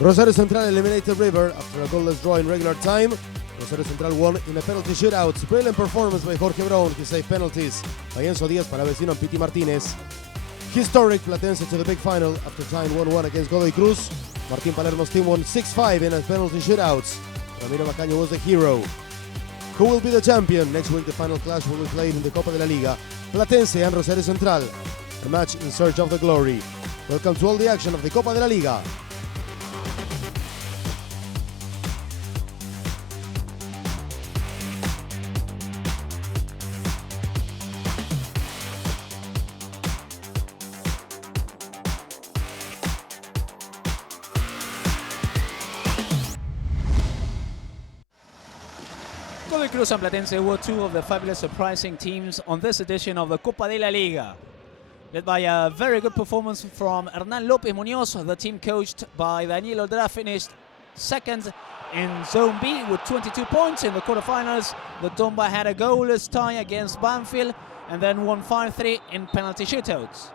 Rosario Central eliminated River after a goalless draw in regular time. Rosario Central won in a penalty shootout. Brilliant performance by Jorge Brown. He saved penalties by Enzo Díaz para vecino and Piti Martínez. Historic Platense to the big final after tying 1-1 against Godoy Cruz. Martín Palermo's team won 6-5 in a penalty shootouts. Ramiro Macaño was the hero. Who will be the champion? Next week the final clash will be played in the Copa de la Liga. Platense and Rosario Central. A match in search of the glory. Welcome to all the action of the Copa de la Liga. Godoy Cruz and Platense were two of the fabulous surprising teams on this edition of the Copa de la Liga. Led by a very good performance from Hernán López Muñoz, the team coached by Daniel Oldra finished second in Zone B with 22 points. In the quarterfinals, the Tomba had a goalless tie against Banfield and then won 5-3 in penalty shootouts.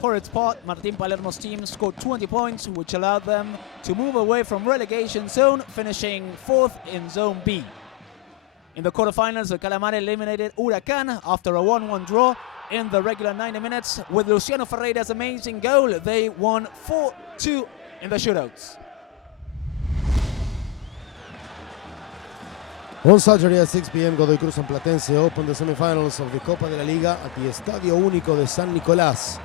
For its part, Martín Palermo's team scored 20 points, which allowed them to move away from relegation zone, finishing fourth in Zone B. In the quarterfinals, the Calamar eliminated Huracán after a 1-1 draw in the regular 90 minutes. With Luciano Ferreira's amazing goal, they won 4-2 in the shootouts. On Saturday at 6 p.m., Godoy Cruz and Platense opened the semifinals of the Copa de la Liga at the Estadio Único de San Nicolás.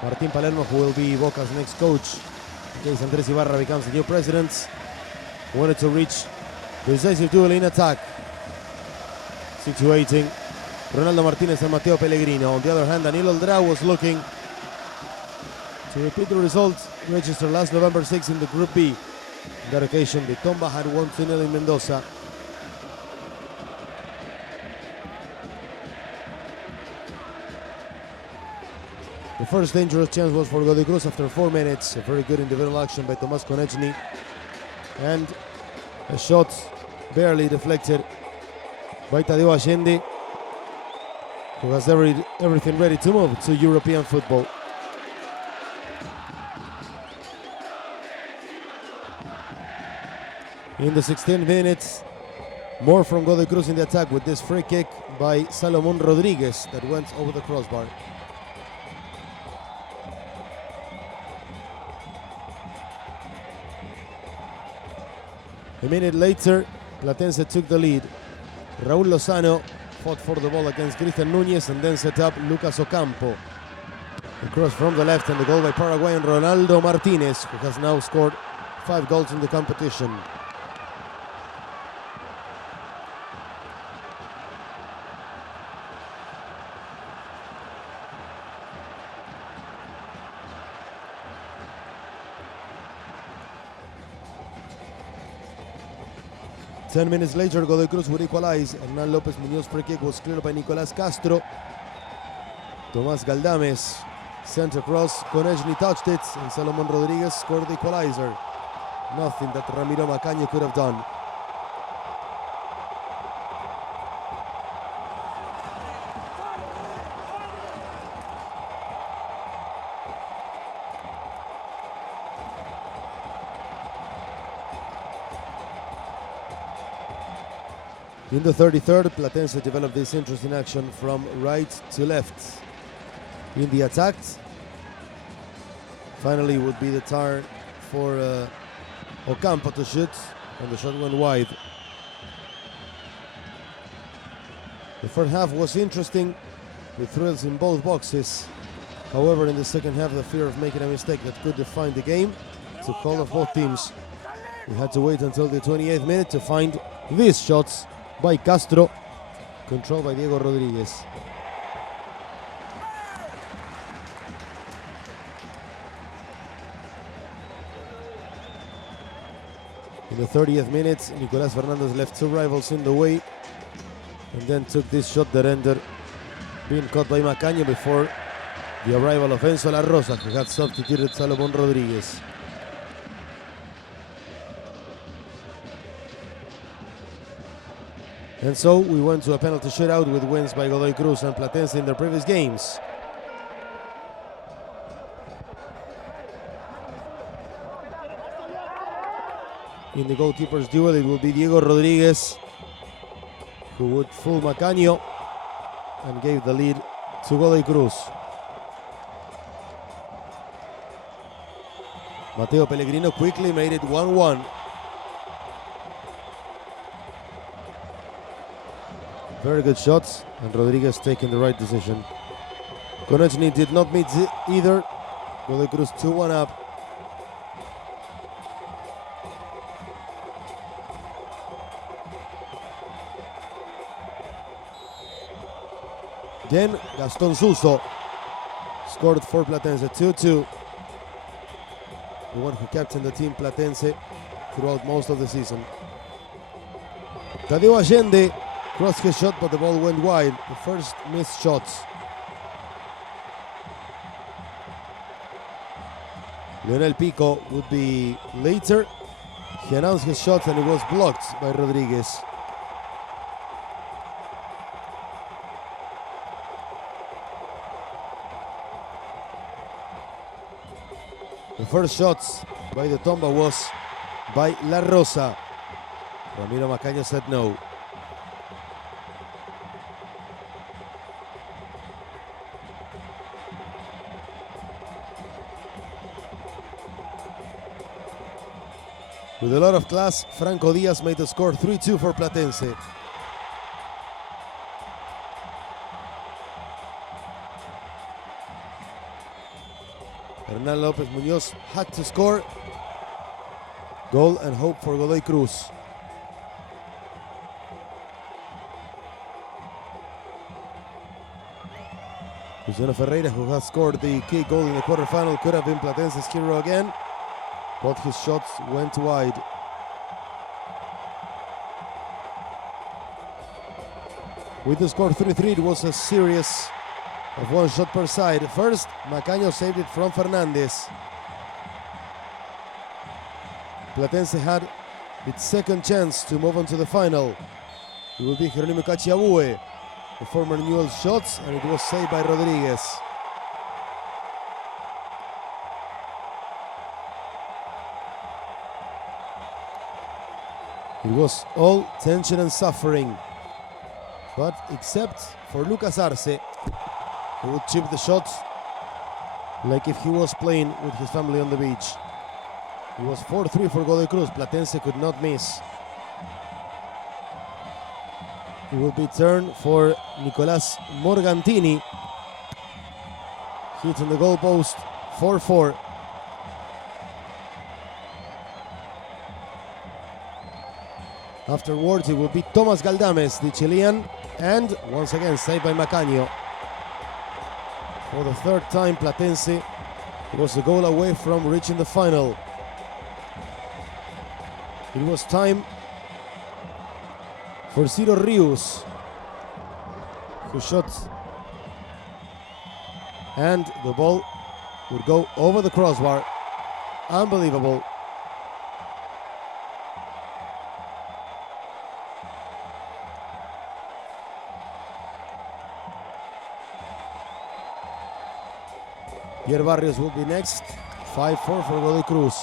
Martín Palermo, who will be Boca's next coach in case Andrés Ibarra becomes the new president, wanted to reach the decisive duel in attack, situating Ronaldo Martínez and Mateo Pellegrino. On the other hand, Daniel Oldra was looking to repeat the result registered last November 6 in the Group B. On that occasion, the Tomba had won 2-0 in Mendoza. The first dangerous chance was for Godoy Cruz after 4 minutes. A very good individual action by Tomás Konechny. And a shot barely deflected by Tadeo Allende, who has everything ready to move to European football. In the 16th minutes, more from Godoy Cruz in the attack with this free kick by Salomón Rodríguez that went over the crossbar. A minute later, Platense took the lead. Raúl Lozano fought for the ball against Cristian Núñez and then set up Lucas Ocampo. A cross from the left and the goal by Paraguayan Ronaldo Martínez, who has now scored 5 goals in the competition. Ten minutes later, Godoy Cruz would equalize. Hernán López Muñoz free kick was cleared by Nicolás Castro. Tomás Galdames sent across. Konechny touched it, and Salomón Rodríguez scored the equalizer. Nothing that Ramiro Macaño could have done. In the 33rd, Platense developed this interesting action from right to left. In the attack, finally would be the turn for Ocampo to shoot, and the shot went wide. The first half was interesting, with thrills in both boxes. However, in the second half, the fear of making a mistake that could define the game took hold of both teams. We had to wait until the 28th minute to find these shots by Castro, controlled by Diego Rodríguez. In the 30th minute, Nicolás Fernández left 2 rivals in the way and then took this shot that ended being caught by Macaño before the arrival of Enzo La Rosa, who had substituted Salomón Rodríguez. And so we went to a penalty shootout with wins by Godoy Cruz and Platense in their previous games. in the goalkeeper's duel, it will be Diego Rodriguez, who would fool Macaño and gave the lead to Godoy Cruz. Mateo Pellegrino quickly made it 1-1. Very good shots, and Rodriguez taking the right decision. Konechny did not meet either. Godoy Cruz 2-1 up. Then Gaston Suso scored for Platense, 2-2. The one who captained the team Platense throughout most of the season. Tadeo Allende crossed his shot, but the ball went wide. The first missed shots. Leonel Pico would be later. He announced his shot and it was blocked by Rodriguez. The first shots by the Tomba was by La Rosa. Ramiro Macaño said no. With a lot of class, Franco Diaz made the score 3-2 for Platense. Hernán López Muñoz had to score. Goal and hope for Godoy Cruz. Luciano Ferreira, who has scored the key goal in the quarterfinal, could have been Platense's hero again, but his shots went wide. With the score 3-3, it was a series of one shot per side. First, Macaño saved it from Fernandez. Platense had its second chance to move on to the final. It will be Jerónimo Cachiabue, the former Newell's shots, and it was saved by Rodriguez. It was all tension and suffering, but except for Lucas Arce, who would chip the shots like if he was playing with his family on the beach. It was 4-3 for Godoy Cruz. Platense could not miss. It will be turn for Nicolás Morgantini. Hit on the goal post, 4-4. Afterwards, it will be Tomás Galdames, the Chilean, and once again saved by Macaño. For the third time, Platense was a goal away from reaching the final. It was time for Ciro Rius, who shot, and the ball would go over the crossbar. Unbelievable. Pierre Barrios will be next. 5-4 for Godoy Cruz.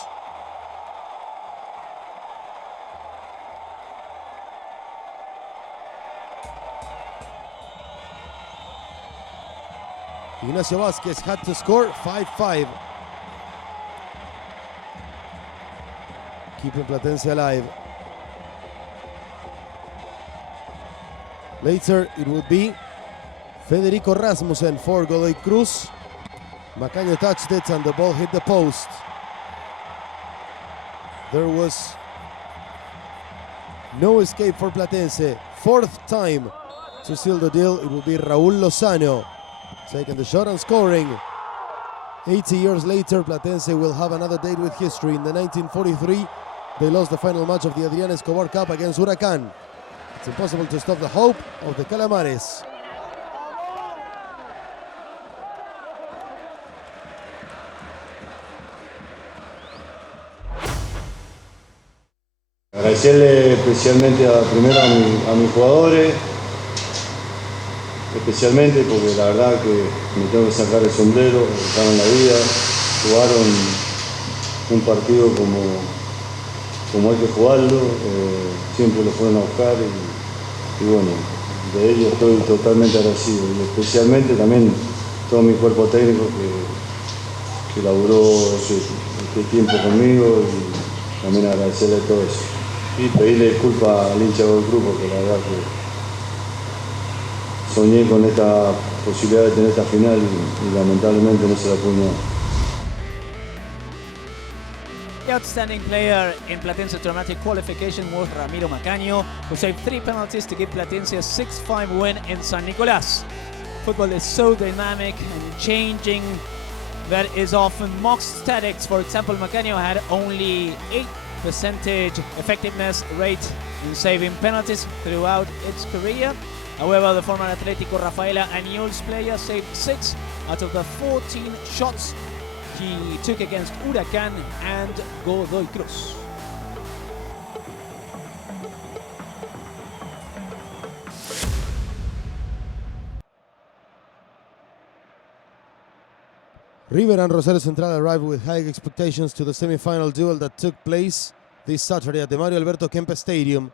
Ignacio Vázquez had to score, 5-5. Keeping Platense alive. Later it would be Federico Rasmussen for Godoy Cruz. Macaño touched it and the ball hit the post. There was no escape for Platense. Fourth time to seal the deal. It will be Raúl Lozano taking the shot and scoring. 80 years later, Platense will have another date with history. In the 1943, they lost the final match of the Adrián Escobar Cup against Huracán. It's impossible to stop the hope of the Calamares. Agradecerle especialmente primero a mis jugadores, especialmente porque la verdad que me tengo que sacar el sombrero, dejaron la vida, jugaron un partido como como hay que jugarlo, siempre lo fueron a buscar y bueno, de ello estoy totalmente agradecido y especialmente también todo mi cuerpo técnico que laburó este tiempo conmigo y también agradecerle todo eso y pedirle disculpas al hincha del club porque la verdad que soñé con esta posibilidad de tener esta final y lamentablemente no se la pude dar. The outstanding player in Platense dramatic qualification was Ramiro Macaño, who saved 3 penalties to give Platense a 6-5 win in San Nicolás. Football is so dynamic and changing that is often mocked statics. For example, Macaño had only 8% effectiveness rate in saving penalties throughout its career. However, the former Atlético Rafaela Aniol's player saved 6 out of the 14 shots he took against Huracán and Godoy Cruz. River and Rosario Central arrived with high expectations to the semi-final duel that took place this Saturday at the Mario Alberto Kempes Stadium.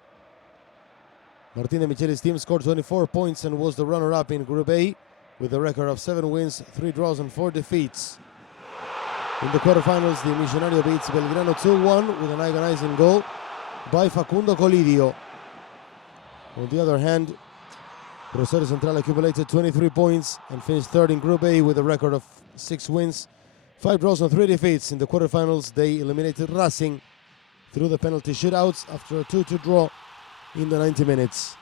Martín de Micheli's team scored 24 points and was the runner-up in Group A with a record of 7 wins, 3 draws and 4 defeats. In the quarterfinals, the Millonario beats Belgrano 2-1 with an agonizing goal by Facundo Colidio. On the other hand, Rosario Central accumulated 23 points and finished third in Group A with a record of 6 wins, 5 draws and 3 defeats. In the quarterfinals, they eliminated Racing through the penalty shootouts after a 2-2 draw in the 90 minutes.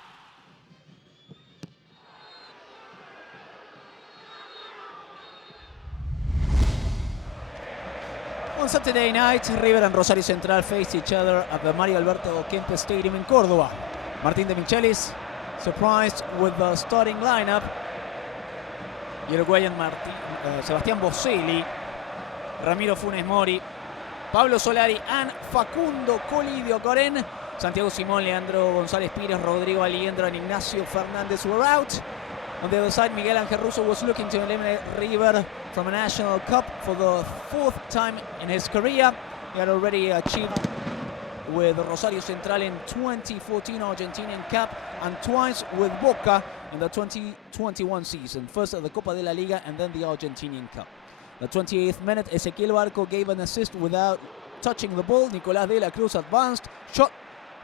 On Saturday night, River and Rosario Central faced each other at the Mario Alberto Kempes Stadium in Córdoba. Martín de Michelis surprised with the starting lineup. Uruguayan Sebastián Boselli, Ramiro Funes Mori, Pablo Solari and Facundo Colidio Corén. Santiago Simón, Leandro González Pires, Rodrigo Aliendro and Ignacio Fernández were out. On the other side, Miguel Ángel Russo was looking to eliminate River from a National Cup for the 4th time in his career. He had already achieved with Rosario Central in 2014 Argentinian Cup and twice with Boca in the 2021 season. First at the Copa de la Liga and then the Argentinian Cup. The 28th minute, Ezequiel Barco gave an assist without touching the ball. Nicolás de la Cruz advanced, shot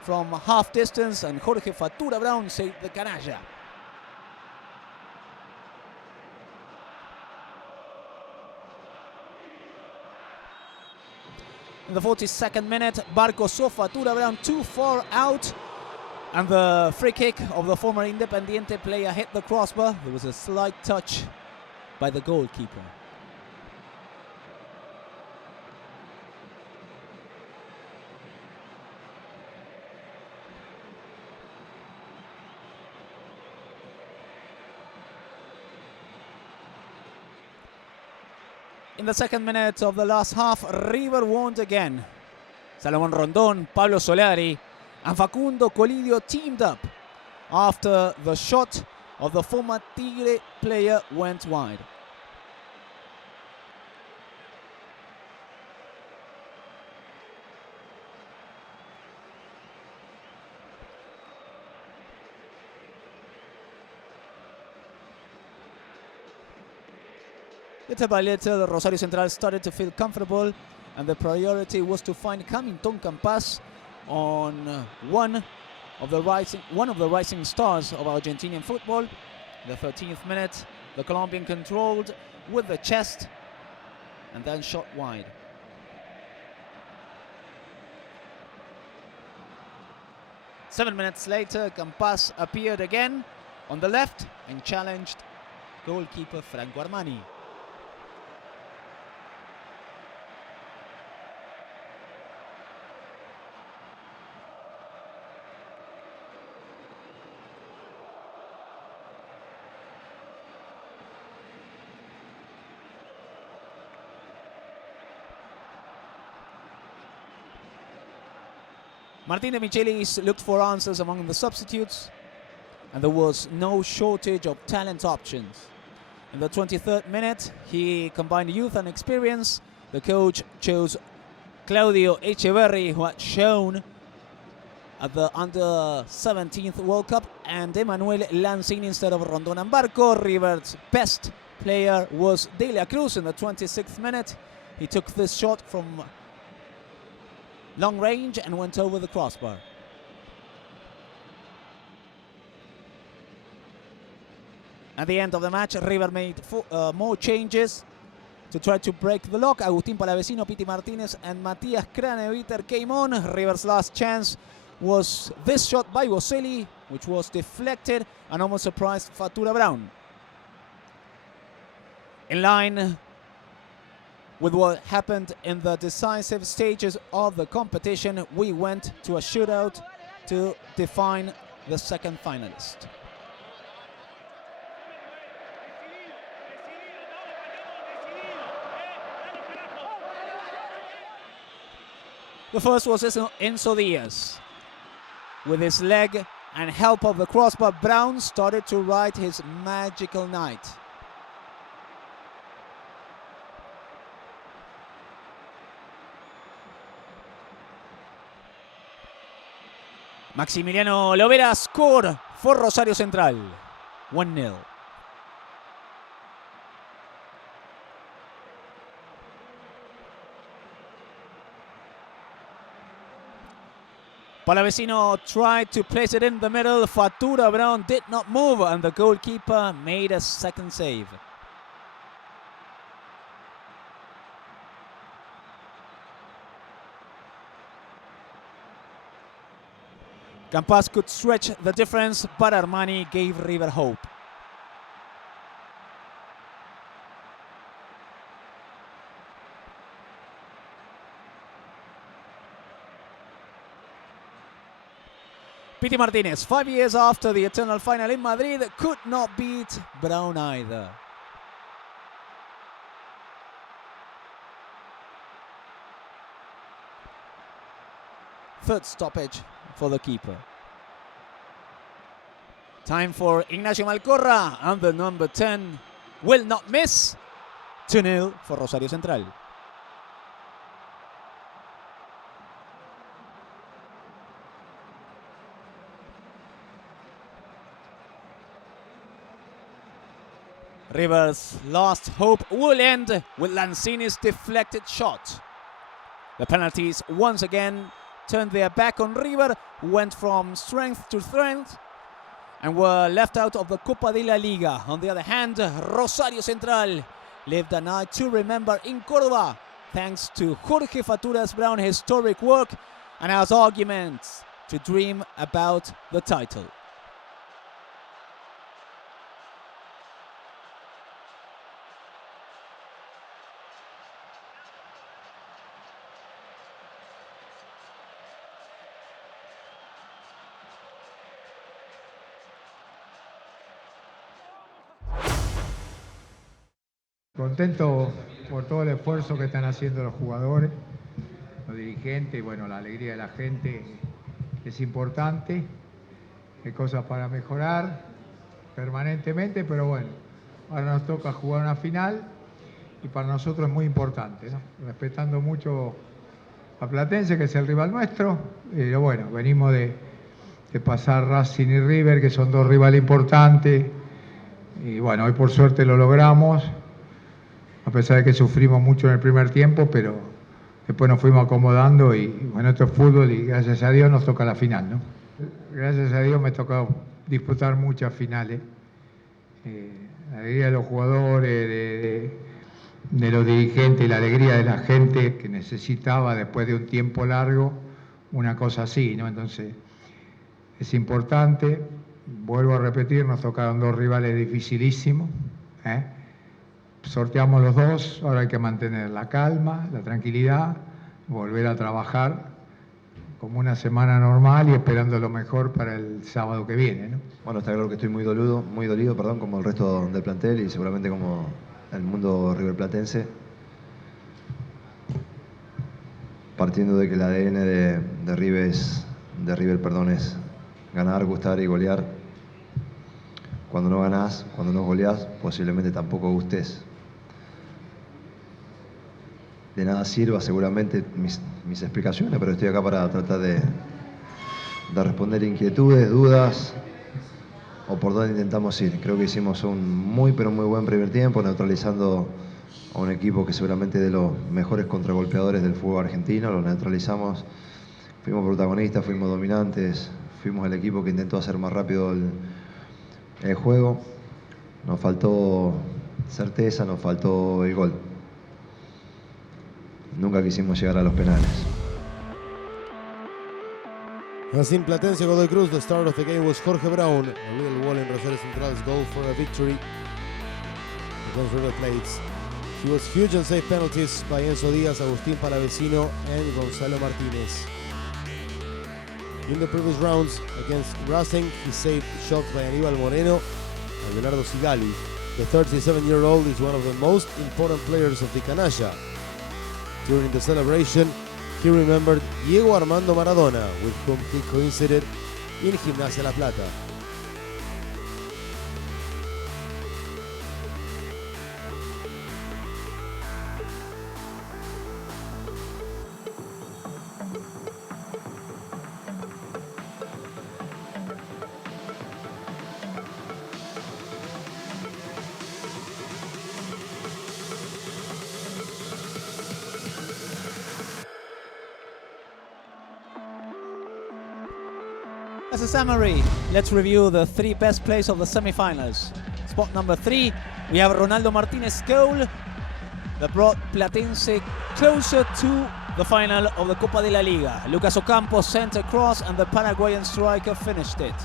from half distance, and Jorge Fatura Brown saved the canalla. In the 42nd minute, Barco saw Fatura Brown too far out, and the free kick of the former Independiente player hit the crossbar. There was a slight touch by the goalkeeper. In the 2nd minute of the last half, River won again. Salomón Rondón, Pablo Solari and Facundo Colidio teamed up after the shot of the former Tigre player went wide. Little by little, Rosario Central started to feel comfortable, and the priority was to find Hamilton Campas on one of the rising stars of Argentinian football. The 13th minute, the Colombian controlled with the chest and then shot wide. Seven minutes later, Campas appeared again on the left and challenged goalkeeper Franco Armani. Martín de Michelis looked for answers among the substitutes, and there was no shortage of talent options. In the 23rd minute, he combined youth and experience. The coach chose Claudio Echeverri, who had shown at the Under-17th World Cup, and Emanuel Lanzini instead of Rondon and Barco. River's best player was De La Cruz in the 26th minute. He took this shot from long range and went over the crossbar. At the end of the match, River made more changes to try to break the lock. Agustín Palavecino, Piti Martinez, and Matías Craneviter came on. River's last chance was this shot by Boselli, which was deflected and almost surprised Fatura Brown. In line with what happened in the decisive stages of the competition, we went to a shootout to define the second finalist. The first was Enzo Diaz. With his leg and help of the crossbar, Brown started to ride his magical night. Maximiliano Lovera scored for Rosario Central, 1-0. Palavecino tried to place it in the middle. Fatura Brown did not move, and the goalkeeper made a second save. Campas could stretch the difference, but Armani gave River hope. Piti Martinez, 5 years after the eternal final in Madrid, could not beat Brown either. Third stoppage for the keeper. Time for Ignacio Malcorra, and the number 10 will not miss. 2-0 for Rosario Central. River's last hope will end with Lanzini's deflected shot. The penalties once again turned their back on River, who went from strength to strength and were left out of the Copa de la Liga. On the other hand, Rosario Central lived a night to remember in Córdoba, thanks to Jorge Faturas Brown's historic work and has arguments to dream about the title. Contento por todo el esfuerzo que están haciendo los jugadores, los dirigentes, y bueno, la alegría de la gente es importante. Hay cosas para mejorar permanentemente, pero bueno, ahora nos toca jugar una final y para nosotros es muy importante, ¿no? Respetando mucho a Platense, que es el rival nuestro, pero bueno, venimos de pasar Racing y River, que son dos rivales importantes, y bueno, hoy por suerte lo logramos, a pesar de que sufrimos mucho en el primer tiempo, pero después nos fuimos acomodando y bueno, esto es fútbol y gracias a Dios nos toca la final, ¿no? Gracias a Dios me ha tocado disputar muchas finales. La alegría de los jugadores, de los dirigentes y la alegría de la gente que necesitaba después de un tiempo largo una cosa así, ¿no? Entonces es importante, vuelvo a repetir, nos tocaron dos rivales dificilísimos, sorteamos los dos, ahora hay que mantener la calma, la tranquilidad, volver a trabajar como una semana normal y esperando lo mejor para el sábado que viene, ¿no? Bueno, está claro que estoy muy dolido, como el resto del plantel y seguramente como el mundo riverplatense, partiendo de que el ADN de River es ganar, gustar y golear. Cuando no ganás, cuando no goleás, posiblemente tampoco gustes. de nada sirva seguramente mis explicaciones, pero estoy acá para tratar de responder inquietudes, dudas o por dónde intentamos ir. Creo que hicimos un muy pero muy buen primer tiempo, neutralizando a un equipo que seguramente es de los mejores contragolpeadores del fútbol argentino. Lo neutralizamos, fuimos protagonistas, fuimos dominantes, fuimos el equipo que intentó hacer más rápido el juego. Nos faltó certeza, nos faltó el gol. Nunca quisimos llegar a los penales. As in Platense Godoy Cruz, the start of the game was Jorge Brown, a real wall in Rosario Central's goal for a victory against River Plate. He was huge and saved penalties by Enzo Díaz, Agustín Palavecino, and Gonzalo Martinez. In the previous rounds against Racing, he saved shots by Aníbal Moreno and Leonardo Sigali. The 37-year-old is one of the most important players of the Canalla. During the celebration, he remembered Diego Armando Maradona, with whom he coincided in Gimnasia La Plata. As a summary, let's review the 3 best plays of the semi-finals. Spot number 3, we have Ronaldo Martinez's goal that brought Platense closer to the final of the Copa de la Liga. Lucas Ocampo sent a cross and the Paraguayan striker finished it.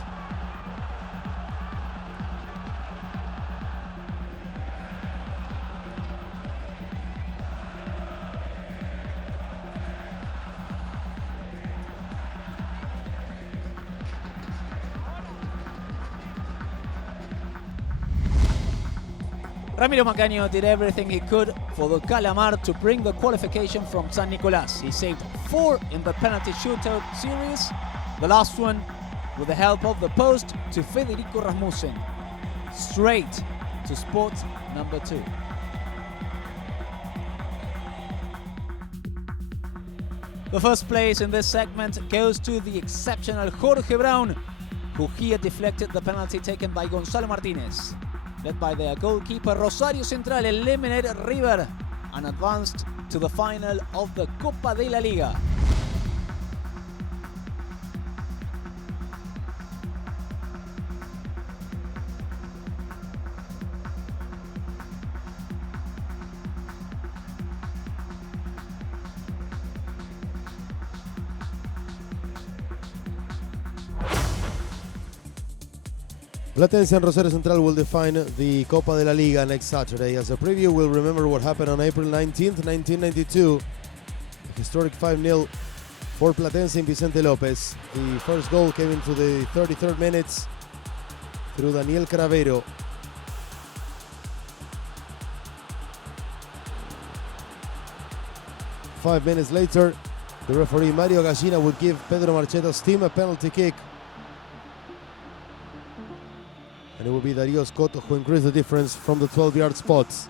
Ramiro Macaño did everything he could for the Calamar to bring the qualification from San Nicolás. He saved 4 in the penalty shootout series, the last one with the help of the post to Federico Rasmussen. Straight to spot number 2. The first place in this segment goes to the exceptional Jorge Brown, who here deflected the penalty taken by Gonzalo Martinez. Led by their goalkeeper, Rosario Central eliminated River and advanced to the final of the Copa de la Liga. Platense and Rosario Central will define the Copa de la Liga next Saturday. As a preview, we'll remember what happened on April 19th, 1992. A historic 5-0 for Platense in Vicente López. The first goal came into the 33rd minutes through Daniel Cravero. Five minutes later, the referee Mario Gallina would give Pedro Marcheta's team a penalty kick. And it will be Darío Scotto who increased the difference from the 12-yard spots.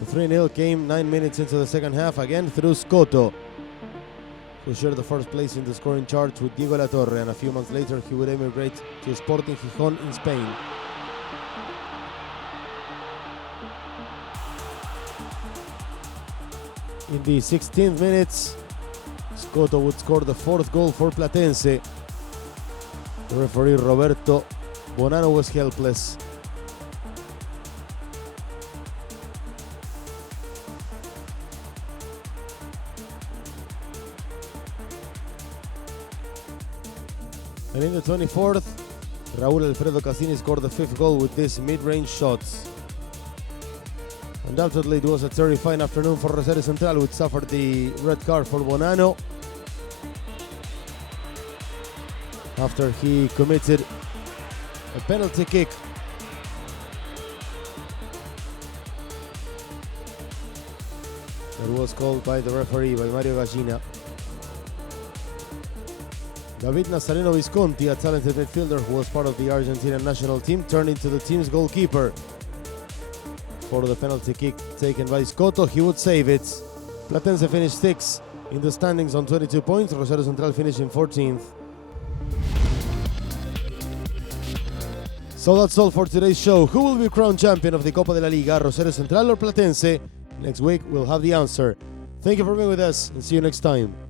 The 3-0 came 9 minutes into the second half, again through Scotto, who shared the first place in the scoring charts with Diego Latorre, and a few months later he would emigrate to Sporting Gijón in Spain. In the 16th minutes, Scotto would score the 4th goal for Platense. The referee Roberto Bonano was helpless. And in the 24th, Raúl Alfredo Cassini scored the 5th goal with these mid-range shots. Undoubtedly, it was a terrifying afternoon for Rosario Central, which suffered the red card for Bonano after he committed a penalty kick. That was called by the referee, by Mario Gallina. David Nazareno Visconti, a talented midfielder who was part of the Argentina national team, turned into the team's goalkeeper. For the penalty kick taken by Scotto, he would save it. Platense finished 6th in the standings on 22 points. Rosario Central finished in 14th. So that's all for today's show. Who will be crowned champion of the Copa de la Liga, Rosario Central or Platense? Next week we'll have the answer. Thank you for being with us and see you next time.